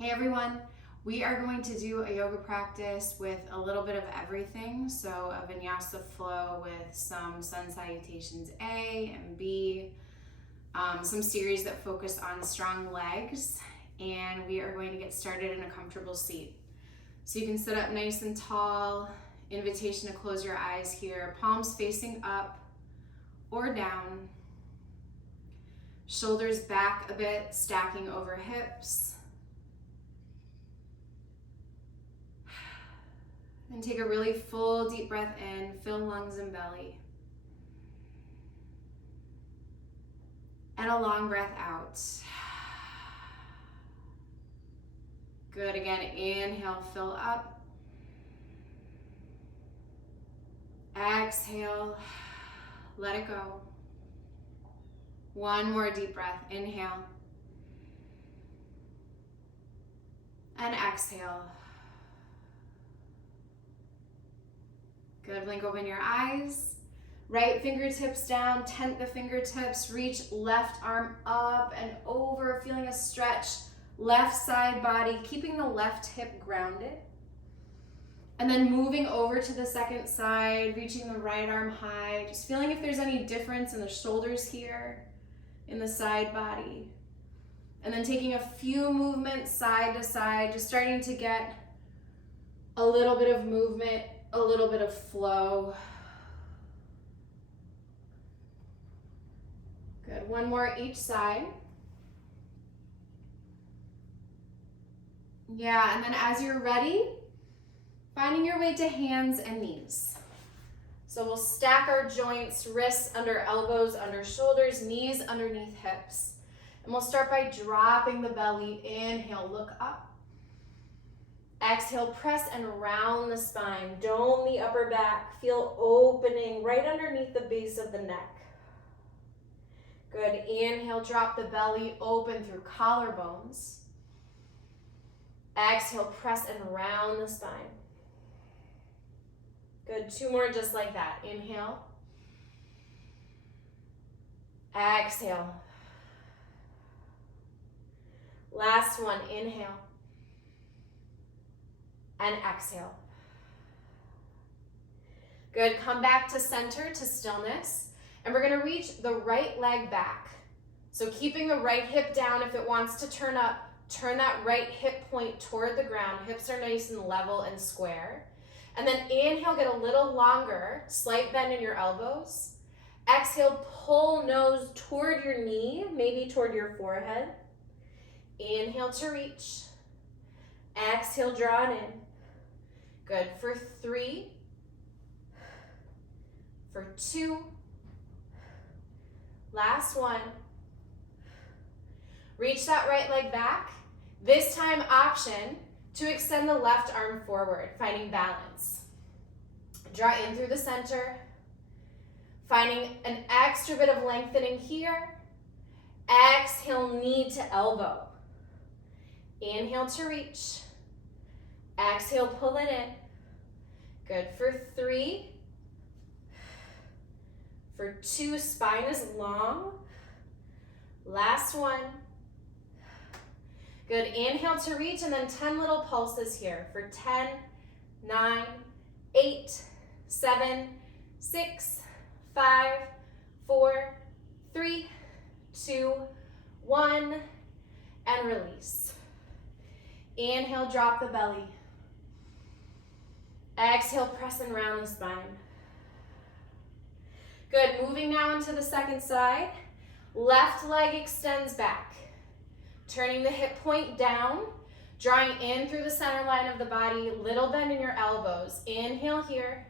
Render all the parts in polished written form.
Hey everyone, we are going to do a yoga practice with a little bit of everything. So a Vinyasa flow with some sun salutations A and B, some series that focus on strong legs, and we are going to get started in a comfortable seat. So you can sit up nice and tall, invitation to close your eyes here, palms facing up or down, shoulders back a bit, stacking over hips. And take a really full deep breath in, fill lungs and belly. And a long breath out. Good, again, inhale, fill up. Exhale, let it go. One more deep breath, inhale. And exhale. Good, blink open your eyes. Right fingertips down, tent the fingertips, reach left arm up and over, feeling a stretch. Left side body, keeping the left hip grounded. And then moving over to the second side, reaching the right arm high, just feeling if there's any difference in the shoulders here, in the side body. And then taking a few movements side to side, just starting to get a little bit of movement, a little bit of flow. Good, one more each side. Yeah, and then as you're ready, finding your way to hands and knees. So we'll stack our joints, wrists under elbows, under shoulders, knees underneath hips. And we'll start by dropping the belly. Inhale, look up. Exhale, press and round the spine. Dome the upper back. Feel opening right underneath the base of the neck. Good. Inhale, drop the belly open through collarbones. Exhale, press and round the spine. Good. Two more just like that. Inhale. Exhale. Last one. Inhale. And exhale. Good, come back to center, to stillness. And we're gonna reach the right leg back. So keeping the right hip down, if it wants to turn up, turn that right hip point toward the ground. Hips are nice and level and square. And then inhale, get a little longer, slight bend in your elbows. Exhale, pull nose toward your knee, maybe toward your forehead. Inhale to reach. Exhale, draw it in. Good, for 3, for 2, last one. Reach that right leg back. This time, option to extend the left arm forward, finding balance. Draw in through the center, finding an extra bit of lengthening here. Exhale, knee to elbow. Inhale to reach. Exhale, pull it in. Good, for 3, for 2, spine is long. Last one. Good, inhale to reach, and then 10 little pulses here for 10, 9, 8, 7, 6, 5, 4, 3, 2, 1, and release. Inhale, drop the belly. Exhale, press and round the spine. Good, moving now into the second side. Left leg extends back. Turning the hip point down, drawing in through the center line of the body, little bend in your elbows. Inhale here.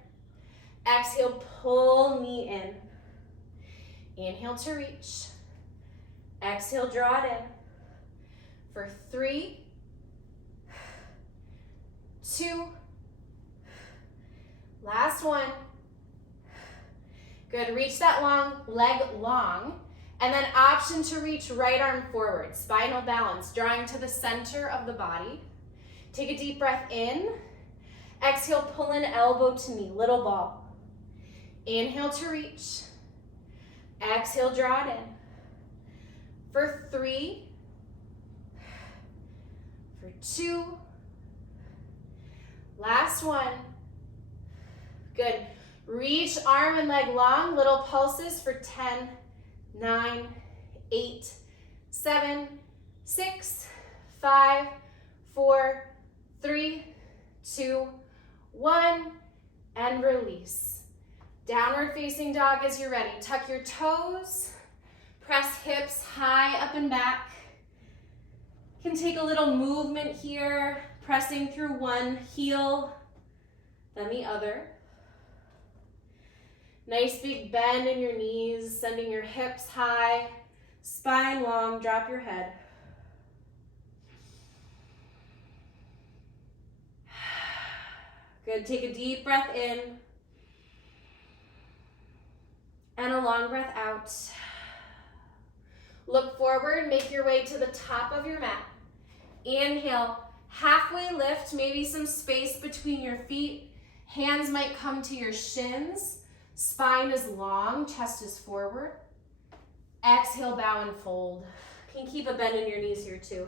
Exhale, pull knee in. Inhale to reach. Exhale, draw it in. For 3, 2, last one. Good, reach that long leg long, and then option to reach right arm forward, spinal balance, drawing to the center of the body. Take a deep breath in. Exhale, pull in elbow to knee, little ball. Inhale to reach. Exhale, draw it in. For 3, for 2. Last one. Good. Reach arm and leg long, little pulses for 10, 9, 8, 7, 6, 5, 4, 3, 2, 1, and release. Downward facing dog as you're ready. Tuck your toes, press hips high up and back. You can take a little movement here, pressing through one heel, then the other. Nice big bend in your knees, sending your hips high, spine long, drop your head. Good, take a deep breath in and a long breath out. Look forward, make your way to the top of your mat. Inhale, halfway lift, maybe some space between your feet. Hands might come to your shins. Spine is long, chest is forward. Exhale, bow and fold. You can keep a bend in your knees here too.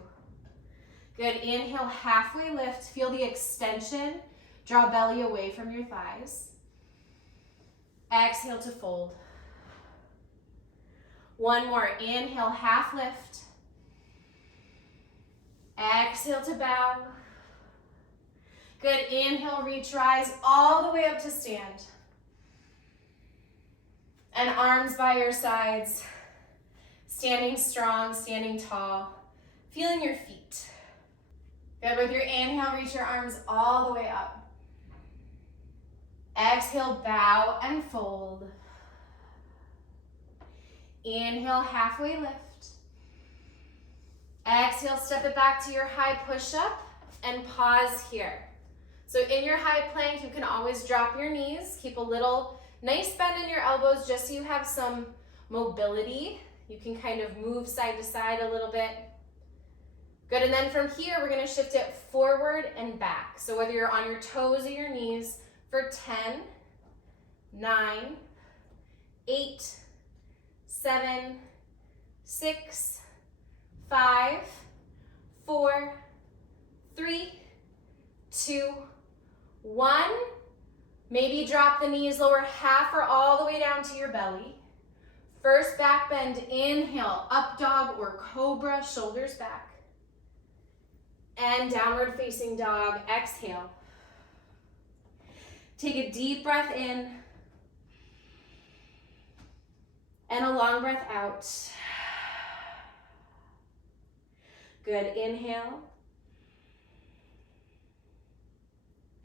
Good, inhale, halfway lift. Feel the extension. Draw belly away from your thighs. Exhale to fold. One more, inhale, half lift. Exhale to bow. Good, inhale, reach, rise all the way up to stand. And arms by your sides. Standing strong, standing tall. Feeling your feet. Good, with your inhale, reach your arms all the way up. Exhale, bow and fold. Inhale, halfway lift. Exhale, step it back to your high push-up and pause here. So in your high plank, you can always drop your knees. Keep a little nice bend in your elbows just so you have some mobility. You can kind of move side to side a little bit. Good, and then from here, we're gonna shift it forward and back. So whether you're on your toes or your knees, for 10, 9, 8, 7, 6, 5, 4, 3, 2, 1. Maybe drop the knees, lower half or all the way down to your belly. First back bend, inhale, up dog or cobra, shoulders back. And downward facing dog, exhale. Take a deep breath in and a long breath out. Good, inhale.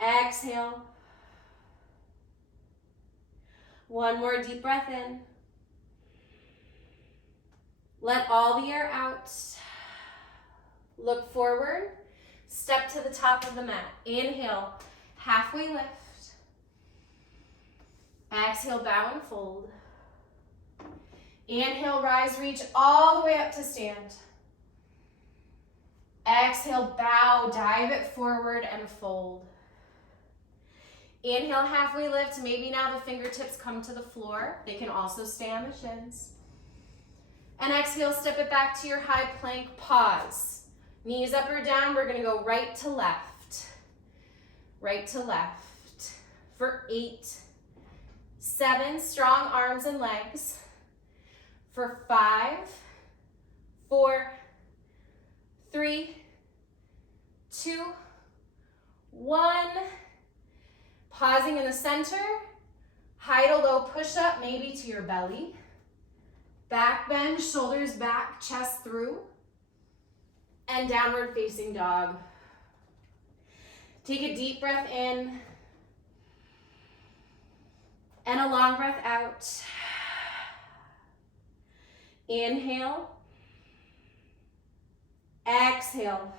Exhale. One more deep breath in. Let all the air out. Look forward. Step to the top of the mat. Inhale, halfway lift. Exhale, bow and fold. Inhale, rise, reach all the way up to stand. Exhale, bow, dive it forward and fold. Inhale, halfway lift. Maybe now the fingertips come to the floor. They can also stay on the shins. And exhale, step it back to your high plank, pause. Knees up or down, we're gonna go right to left. Right to left. For 8, 7, strong arms and legs. For 5, 4, 3, 2, 1. Pausing in the center. High to low push-up, maybe to your belly. Back bend, shoulders back, chest through. And downward facing dog. Take a deep breath in. And a long breath out. Inhale. Exhale.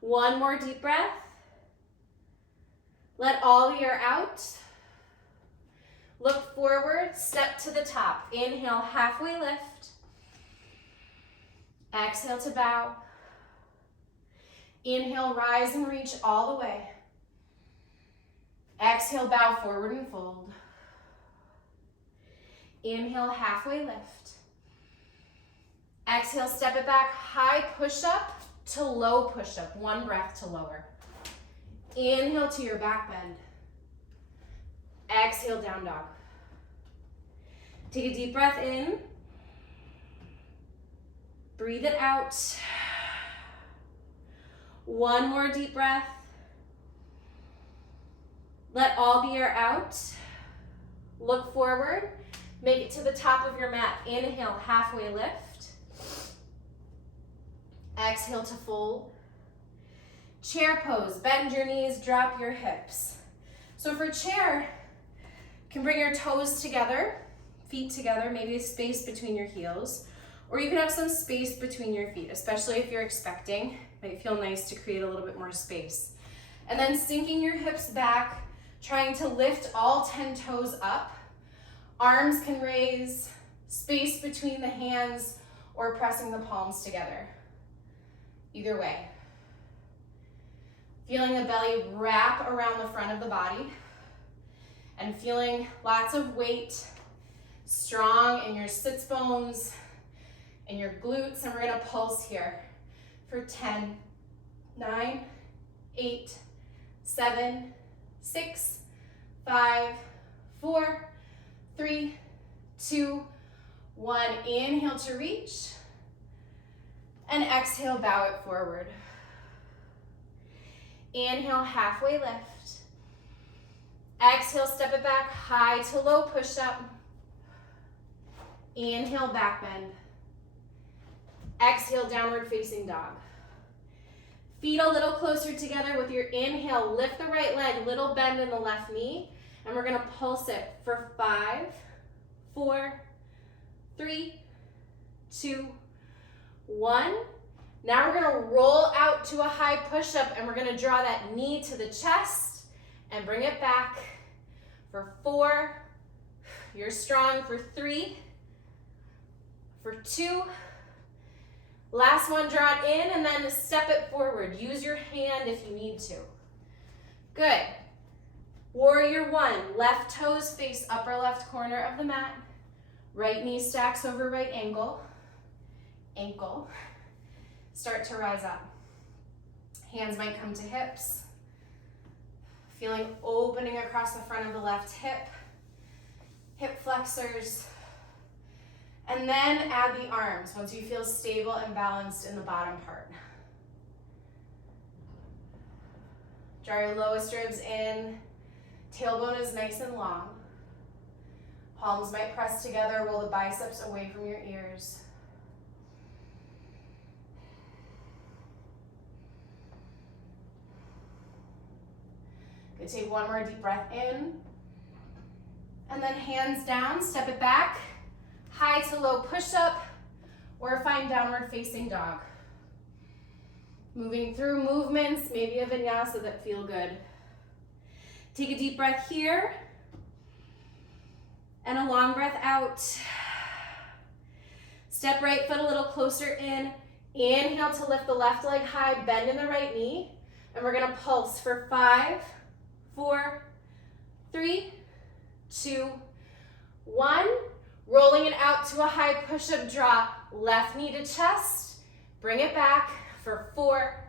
One more deep breath. Let all the air out. Look forward, step to the top. Inhale, halfway lift. Exhale to bow. Inhale, rise and reach all the way. Exhale, bow forward and fold. Inhale, halfway lift. Exhale, step it back, high push-up to low push-up, 1 breath to lower. Inhale to your back bend. Exhale, down dog. Take a deep breath in. Breathe it out. 1 more deep breath. Let all the air out. Look forward. Make it to the top of your mat. Inhale, halfway lift. Exhale to fold. Chair pose. Bend your knees, drop your hips. So for chair, you can bring your toes together, feet together, maybe a space between your heels, or you can have some space between your feet, especially if you're expecting. It might feel nice to create a little bit more space. And then sinking your hips back, trying to lift all 10 toes up. Arms can raise, space between the hands, or pressing the palms together. Either way. Feeling the belly wrap around the front of the body and feeling lots of weight, strong in your sits bones, in your glutes, and we're gonna pulse here for 10, 9, 8, 7, 6, 5, 4, 3, 2, 1. Inhale to reach, and exhale, bow it forward. Inhale, halfway lift. Exhale, step it back, high to low push-up. Inhale, back bend. Exhale, downward facing dog. Feet a little closer together with your inhale. Lift the right leg, little bend in the left knee. And we're gonna pulse it for 5, 4, 3, 2, 1. Now we're gonna roll out to a high push-up and we're gonna draw that knee to the chest and bring it back for 4. You're strong for 3, for 2. Last one, draw it in and then step it forward. Use your hand if you need to. Good. Warrior 1, left toes face upper left corner of the mat. Right knee stacks over right ankle. Ankle. Start to rise up. Hands might come to hips. Feeling opening across the front of the left hip. Hip flexors. And then add the arms once you feel stable and balanced in the bottom part. Draw your lowest ribs in. Tailbone is nice and long. Palms might press together. Roll the biceps away from your ears. Good, take 1 more deep breath in. And then hands down, step it back. High to low push-up, or find downward facing dog. Moving through movements, maybe a vinyasa that feel good. Take a deep breath here, and a long breath out. Step right foot a little closer in. Inhale to lift the left leg high, bend in the right knee, and we're gonna pulse for 5, 4, 3, 2, 1. Rolling it out to a high push-up draw. Left knee to chest. Bring it back for 4,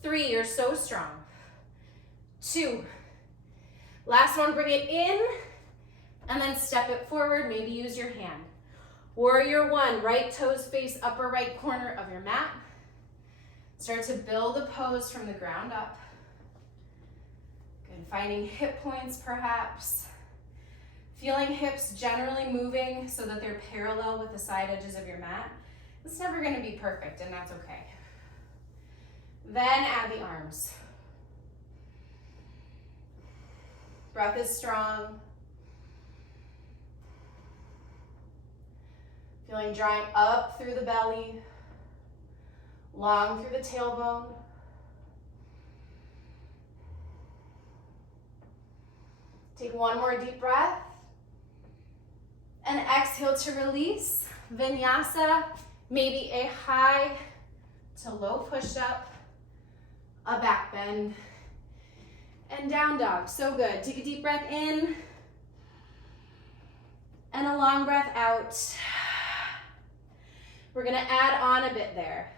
3. You're so strong. 2. Last one, bring it in. And then step it forward. Maybe use your hand. Warrior 1, right toes face upper right corner of your mat. Start to build the pose from the ground up. Good. Finding hip points perhaps. Feeling hips generally moving so that they're parallel with the side edges of your mat. It's never going to be perfect, and that's okay. Then add the arms. Breath is strong. Feeling drawing up through the belly, long through the tailbone. Take 1 more deep breath. And exhale to release. Vinyasa, maybe a high to low push-up, a back bend, and down dog. So good. Take a deep breath in, and a long breath out. We're gonna add on a bit there.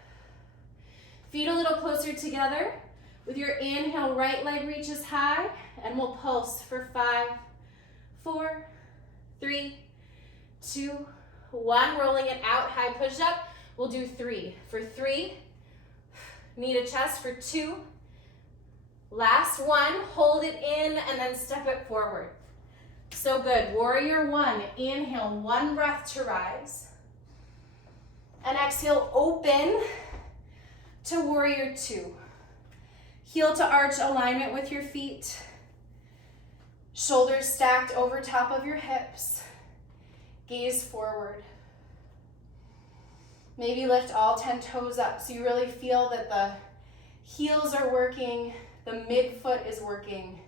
Feet a little closer together. With your inhale, right leg reaches high, and we'll pulse for 5, 4, 3, 2, 1. Rolling it out, high push up. We'll do 3. For 3, knee to chest for 2. Last 1, hold it in and then step it forward. So good. Warrior 1, inhale, 1 breath to rise. And exhale, open to warrior 2. Heel to arch alignment with your feet. Shoulders stacked over top of your hips. Gaze forward. Maybe lift all 10 toes up so you really feel that the heels are working, the midfoot is working.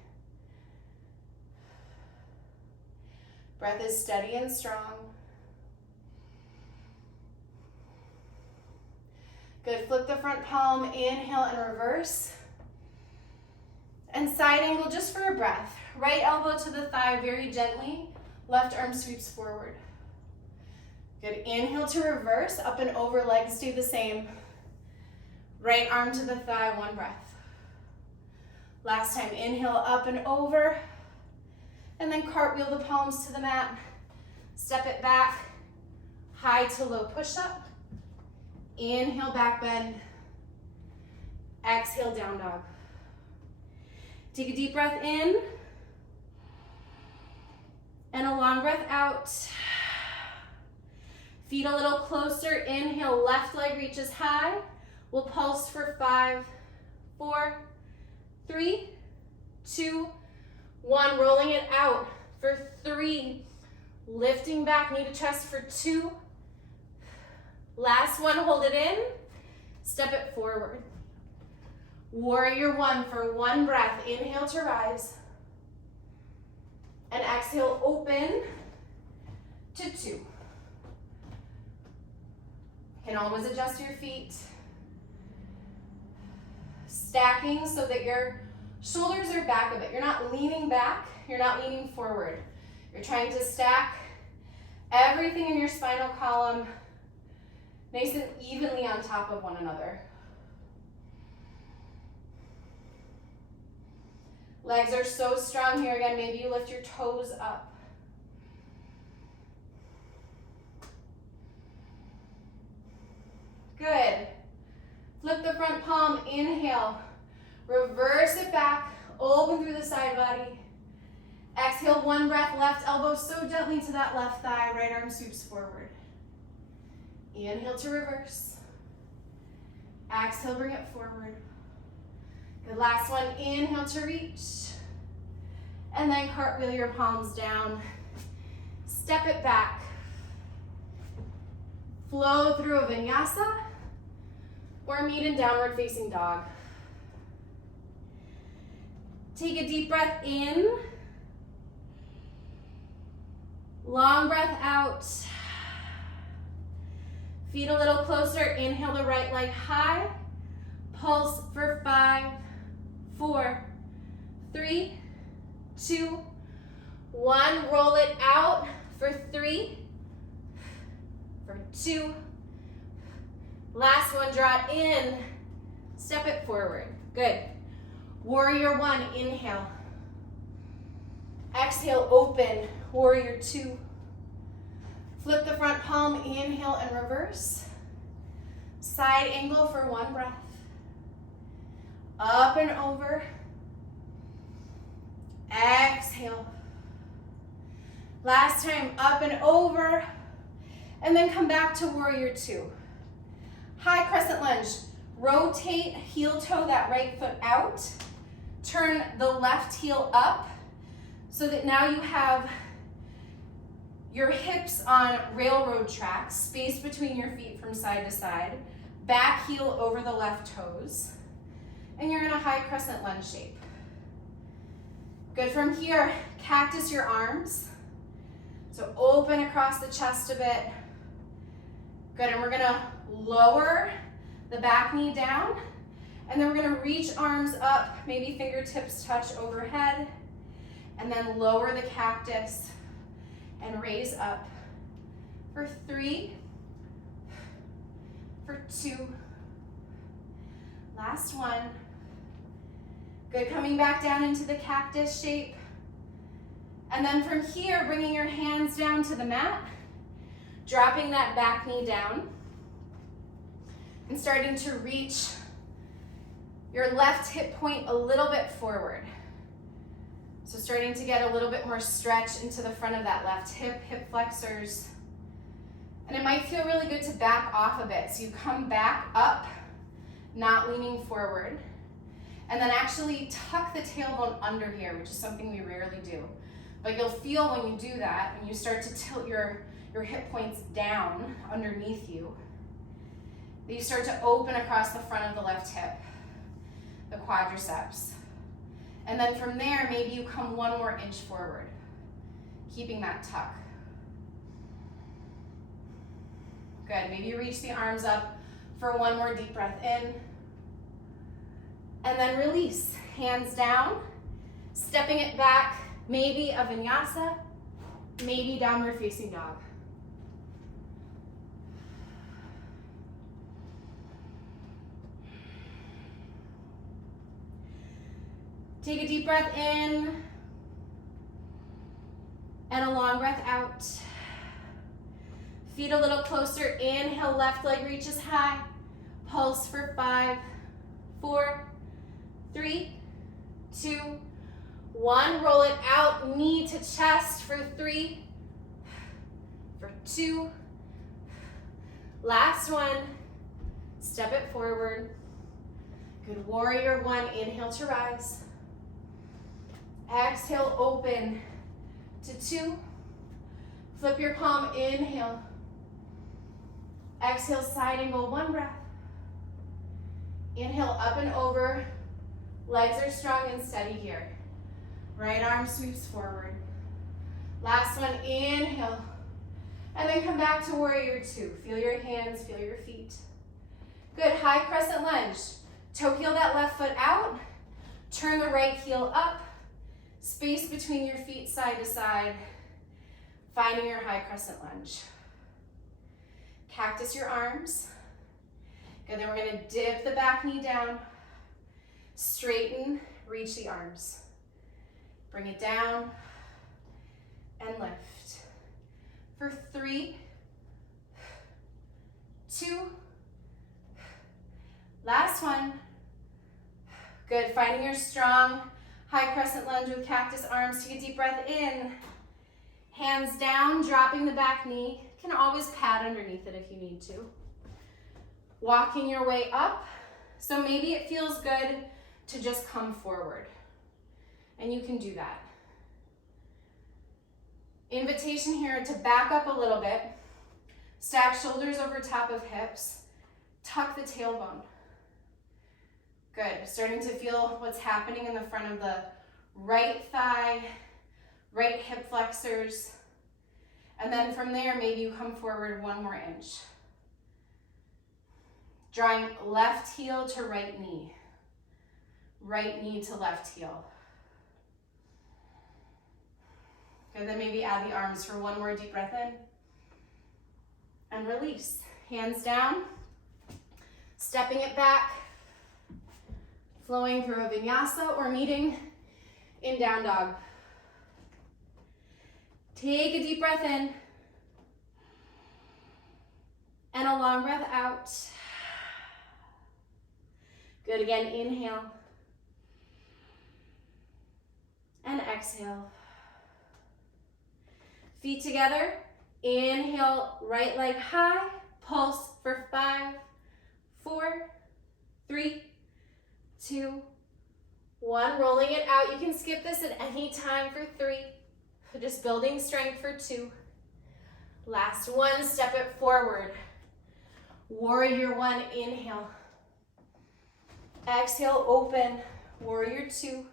Breath is steady and strong. Good, flip the front palm, inhale and reverse. And side angle just for a breath. Right elbow to the thigh very gently. Left arm sweeps forward. Good, inhale to reverse, up and over, legs stay the same. Right arm to the thigh, 1 breath. Last time, inhale up and over. And then cartwheel the palms to the mat. Step it back, high to low push-up. Inhale, back bend. Exhale, down dog. Take a deep breath in. And a long breath out. Feet a little closer. Inhale, left leg reaches high. We'll pulse for 5, 4, 3, 2, 1. Rolling it out for 3. Lifting back, knee to chest for 2. Last 1, hold it in. Step it forward. Warrior 1 for 1 breath. Inhale to rise. And exhale, open to 2. Can always adjust your feet. Stacking so that your shoulders are back a bit. You're not leaning back, you're not leaning forward. You're trying to stack everything in your spinal column nice and evenly on top of one another. Legs are so strong here. Again, maybe you lift your toes up. Good. Flip the front palm, inhale. Reverse it back, open through the side body. Exhale, 1 breath, left elbow so gently to that left thigh, right arm sweeps forward. Inhale to reverse. Exhale, bring it forward. Good, last 1, inhale to reach. And then cartwheel your palms down. Step it back. Flow through a vinyasa or meet in downward facing dog. Take a deep breath in. Long breath out. Feet a little closer. Inhale the right leg high. Pulse for 5, 4, 3, 2, 1. Roll it out for 3, for 2. Last 1, draw it in. Step it forward. Good. Warrior 1, inhale. Exhale, open. Warrior 2. Flip the front palm, inhale and reverse. Side angle for 1 breath. Up and over. Exhale. Last time, up and over. And then come back to warrior 2. High crescent lunge. Rotate, heel toe that right foot out. Turn the left heel up so that now you have your hips on railroad tracks, space between your feet from side to side. Back heel over the left toes. And you're in a high crescent lunge shape. Good, from here, cactus your arms. So open across the chest a bit. Good, and we're gonna lower the back knee down, and then we're gonna reach arms up, maybe fingertips touch overhead, and then lower the cactus and raise up for 3, for 2. Last one. Good, coming back down into the cactus shape. And then from here, bringing your hands down to the mat, dropping that back knee down, and starting to reach your left hip point a little bit forward. So starting to get a little bit more stretch into the front of that left hip, hip flexors. And it might feel really good to back off a bit. So you come back up, not leaning forward. And then actually tuck the tailbone under here, which is something we rarely do. But you'll feel when you do that, when you start to tilt your hip points down underneath you, that you start to open across the front of the left hip, the quadriceps. And then from there, maybe you come one more inch forward, keeping that tuck. Good, maybe you reach the arms up for one more deep breath in. And then release, hands down, stepping it back, maybe a vinyasa, maybe downward facing dog. Take a deep breath in and a long breath out. Feet a little closer. Inhale, left leg reaches high. Pulse for 5, 4, 3, 2, 1. Roll it out, knee to chest for 3, for 2. Last one. Step it forward. Good, warrior 1. Inhale to rise. Exhale, open to 2. Flip your palm, inhale. Exhale, side angle, 1 breath. Inhale, up and over. Legs are strong and steady here. Right arm sweeps forward. Last one, inhale. And then come back to warrior 2. Feel your hands, feel your feet. Good, high crescent lunge. Toe heel that left foot out. Turn the right heel up. Space between your feet side to side. Finding your high crescent lunge. Cactus your arms. Good, then we're gonna dip the back knee down. Straighten, reach the arms. Bring it down and lift. For 3, 2, last one. Good, finding your strong high crescent lunge with cactus arms. Take a deep breath in. Hands down, dropping the back knee. You can always pat underneath it if you need to. Walking your way up. So maybe it feels good to just come forward. And you can do that. Invitation here to back up a little bit. Stack shoulders over top of hips. Tuck the tailbone. Good, starting to feel what's happening in the front of the right thigh, right hip flexors. And then from there, maybe you come forward 1 more inch. Drawing left heel to right knee to left heel. Good, then maybe add the arms for 1 more deep breath in. And release, hands down, stepping it back, flowing through a vinyasa or meeting in down dog. Take a deep breath in and a long breath out. Good, again, inhale and exhale. Feet together, inhale, right leg high, pulse for 5, 4, 3, 2, 1. Rolling it out. You can skip this at any time for 3. Just building strength for 2. Last one, step it forward. Warrior 1, inhale. Exhale, open. Warrior 2.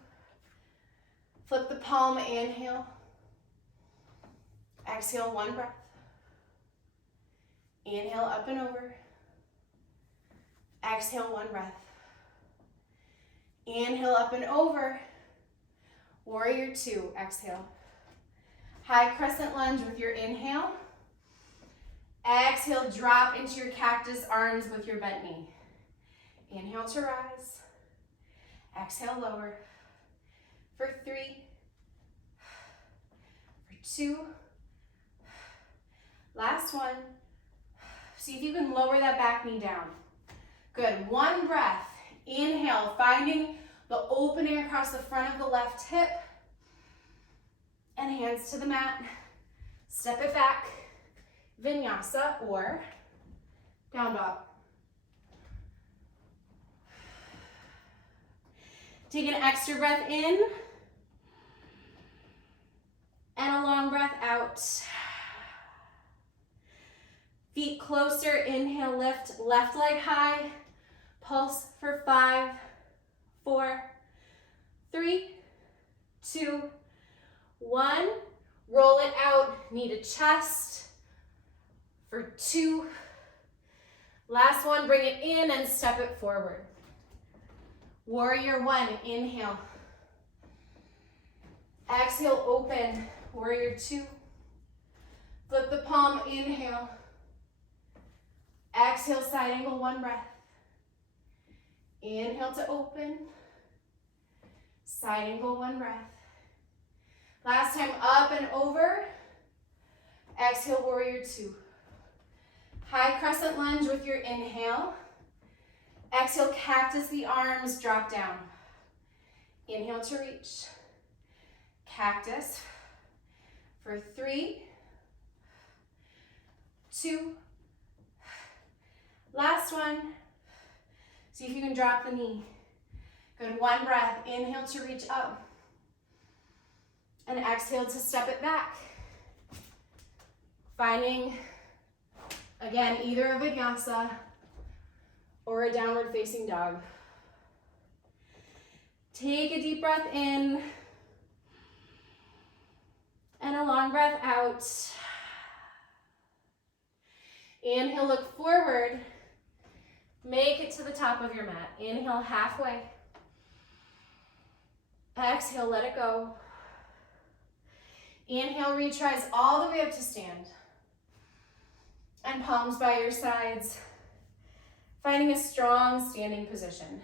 Flip the palm, inhale. Exhale, 1 breath. Inhale, up and over. Exhale, 1 breath. Inhale, up and over. Warrior 2, exhale. High crescent lunge with your inhale. Exhale, drop into your cactus arms with your bent knee. Inhale to rise. Exhale, lower. For 3, for 2, last one. See if you can lower that back knee down. Good, 1 breath. Inhale, finding the opening across the front of the left hip. And hands to the mat. Step it back. Vinyasa or down dog. Take an extra breath in. And a long breath out. Feet closer, inhale, lift, left leg high. Pulse for 5, 4, 3, 2, 1. Roll it out, knee to chest. For 2. Last one, bring it in and step it forward. Warrior 1, inhale. Exhale, open. Warrior 2. Flip the palm, inhale. Exhale, side angle, 1 breath. Inhale to open. Side angle, 1 breath. Last time, up and over. Exhale, warrior 2. High crescent lunge with your inhale. Exhale, cactus the arms, drop down. Inhale to reach. Cactus for 3, 2, last one. See if you can drop the knee. Good, 1 breath. Inhale to reach up. And exhale to step it back. Finding, again, either a vinyasa or a downward facing dog. Take a deep breath in. And a long breath out. Inhale, look forward. Make it to the top of your mat. Inhale, halfway. Exhale, let it go. Inhale, reach, rise all the way up to stand. And palms by your sides. Finding a strong standing position.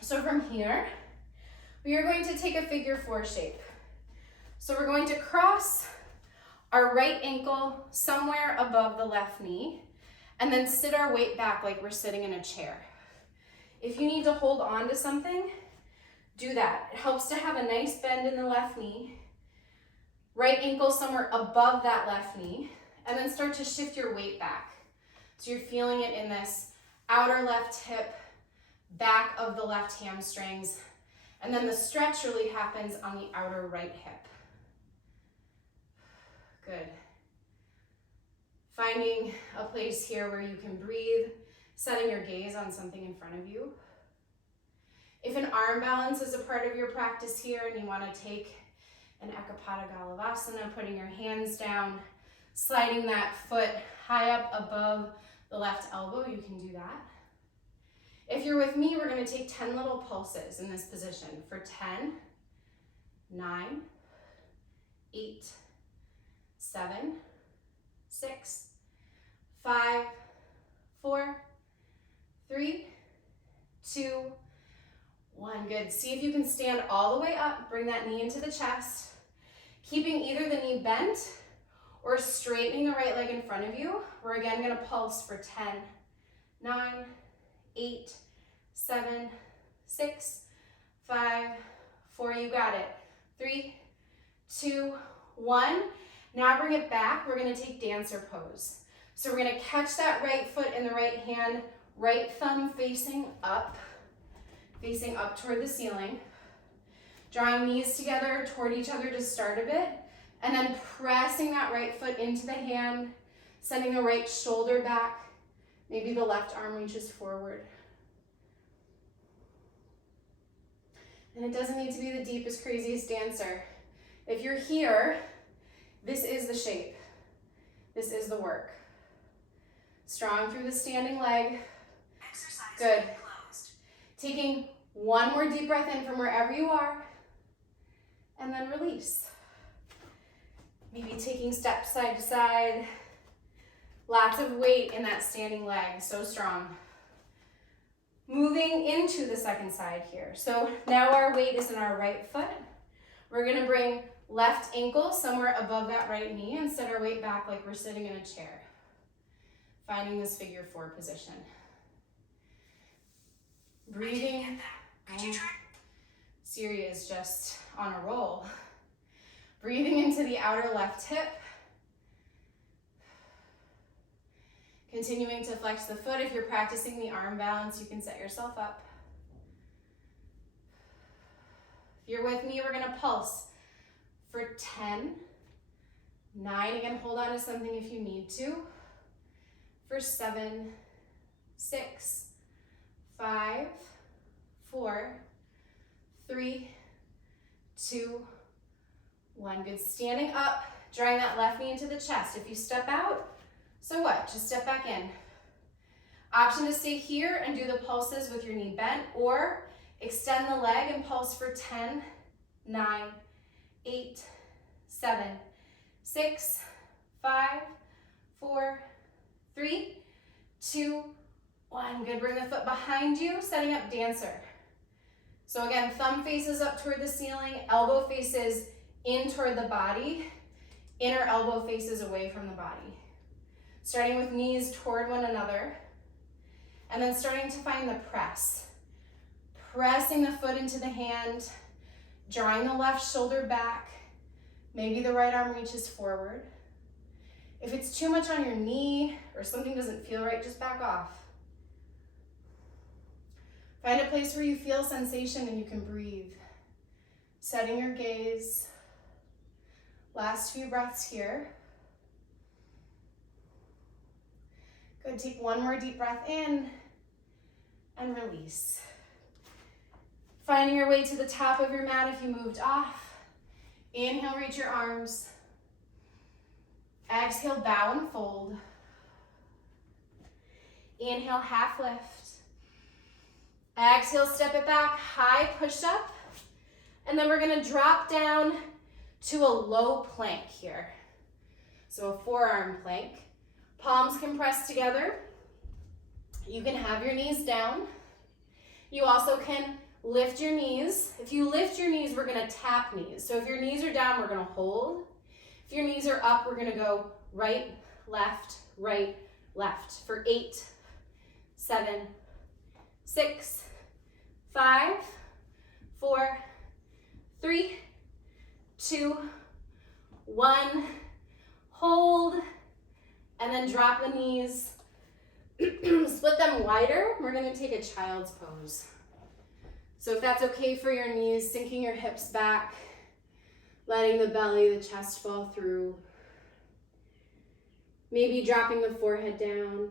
So from here, we are going to take a figure 4 shape. So we're going to cross our right ankle somewhere above the left knee, and then sit our weight back like we're sitting in a chair. If you need to hold on to something, do that. It helps to have a nice bend in the left knee, right ankle somewhere above that left knee, and then start to shift your weight back. So you're feeling it in this outer left hip, back of the left hamstrings, and then the stretch really happens on the outer right hip. Good. Finding a place here where you can breathe, setting your gaze on something in front of you. If an arm balance is a part of your practice here and you want to take an Ekapada Galavasana, putting your hands down, sliding that foot high up above the left elbow, you can do that. If you're with me, we're going to take 10 little pulses in this position for 10, 9, 8, 7, 6, 5, 4, 3, 2, 1. Good. See if you can stand all the way up. Bring that knee into the chest. Keeping either the knee bent or straightening the right leg in front of you. We're again going to pulse for 10, 9, 8, 7, 6, 5, 4. You got it. 3, 2, 1. Now bring it back. We're going to take dancer pose. So we're going to catch that right foot in the right hand, right thumb facing up toward the ceiling. Drawing knees together toward each other to start a bit, and then pressing that right foot into the hand, sending the right shoulder back. Maybe the left arm reaches forward. And it doesn't need to be the deepest, craziest dancer. If you're here, this is the shape. This is the work. Strong through the standing leg. Good. Taking one more deep breath in from wherever you are, and then release. Maybe taking steps side to side. Lots of weight in that standing leg, so strong. Moving into the second side here. So now our weight is in our right foot. We're gonna bring left ankle somewhere above that right knee and set our weight back like we're sitting in a chair. Finding this figure 4 position. Breathing. Could you try? Siri is just on a roll. Breathing into the outer left hip. Continuing to flex the foot. If you're practicing the arm balance, you can set yourself up. If you're with me, we're gonna pulse for 10, 9, again, hold on to something if you need to. For 7, 6, 5, 4, 3, 2, 1. Good, standing up, drawing that left knee into the chest. If you step out, so what? Just step back in. Option to stay here and do the pulses with your knee bent, or extend the leg and pulse for 10, 9, 8, 7, 6, 5, 4, 3, 2, 1. Good, bring the foot behind you, setting up dancer. So again, thumb faces up toward the ceiling, elbow faces in toward the body, inner elbow faces away from the body. Starting with knees toward one another, and then starting to find the press. Pressing the foot into the hand, drawing the left shoulder back. Maybe the right arm reaches forward. If it's too much on your knee or something doesn't feel right, just back off. Find a place where you feel sensation and you can breathe. Setting your gaze. Last few breaths here. Good, take one more deep breath in and release. Finding your way to the top of your mat if you moved off. Inhale, reach your arms. Exhale, bow and fold. Inhale, half lift. Exhale, step it back, high push up. And then we're gonna drop down to a low plank here. So a forearm plank. Palms can press together. You can have your knees down. You also can lift your knees. If you lift your knees, we're gonna tap knees. So if your knees are down, we're gonna hold. If your knees are up, we're gonna go right, left, for 8, 7, 6, 5, 4, 3, 2, 1. Hold, and then drop the knees. Split them wider. We're gonna take a child's pose. So if that's okay for your knees, sinking your hips back, letting the belly, the chest fall through. Maybe dropping the forehead down.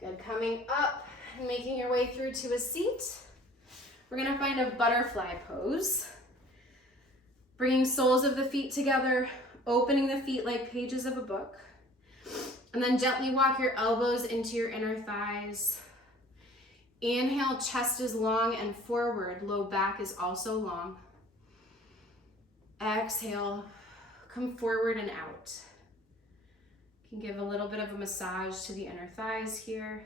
Good, coming up and making your way through to a seat. We're gonna find a butterfly pose. Bringing soles of the feet together, opening the feet like pages of a book. And then gently walk your elbows into your inner thighs. Inhale, chest is long and forward, low back is also long. Exhale, come forward and out. You can give a little bit of a massage to the inner thighs here.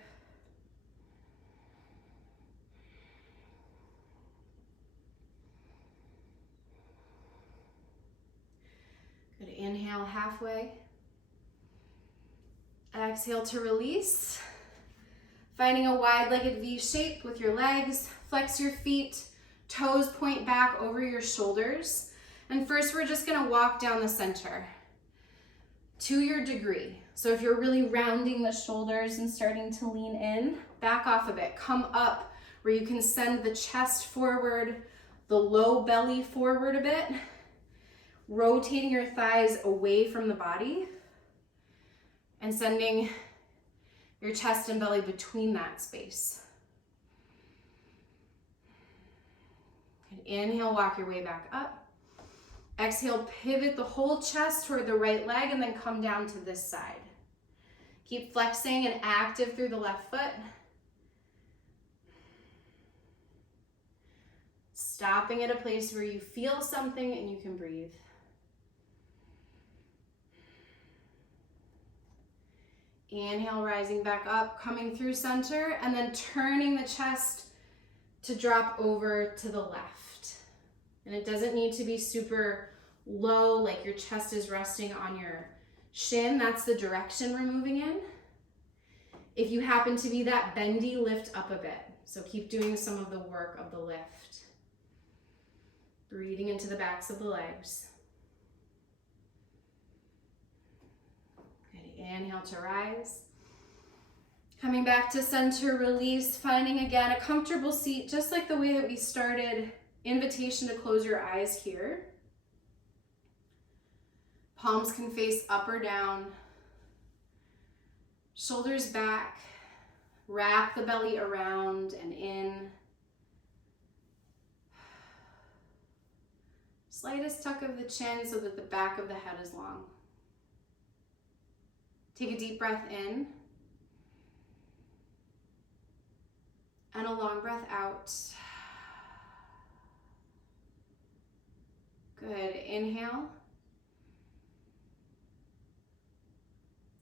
Good, inhale halfway. Exhale to release. Finding a wide-legged V shape with your legs. Flex your feet, toes point back over your shoulders. And first we're just gonna walk down the center to your degree. So if you're really rounding the shoulders and starting to lean in, back off a bit. Come up where you can send the chest forward, the low belly forward a bit. Rotating your thighs away from the body and sending your chest and belly between that space. Inhale, walk your way back up. Exhale, pivot the whole chest toward the right leg and then come down to this side. Keep flexing and active through the left foot. Stopping at a place where you feel something and you can breathe. Inhale, rising back up, coming through center, and then turning the chest to drop over to the left. And it doesn't need to be super low, like your chest is resting on your shin. That's the direction we're moving in. If you happen to be that bendy, lift up a bit. So keep doing some of the work of the lift. Breathing into the backs of the legs. Good. Inhale to rise. Coming back to center, release, finding again a comfortable seat, just like the way that we started. Invitation to close your eyes here. Palms can face up or down. Shoulders back. Wrap the belly around and in. Slightest tuck of the chin so that the back of the head is long. Take a deep breath in. And a long breath out. Good. Inhale.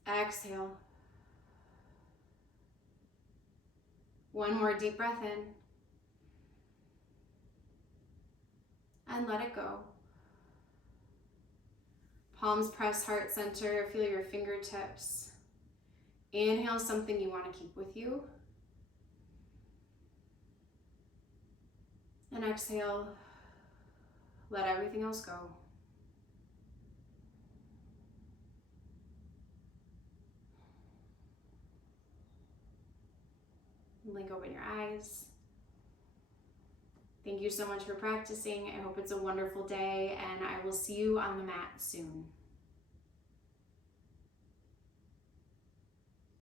Exhale. One more deep breath in. And let it go. Palms press heart center. Feel your fingertips. Inhale something you want to keep with you. And exhale. Let everything else go. Blink open your eyes. Thank you so much for practicing. I hope it's a wonderful day, and I will see you on the mat soon.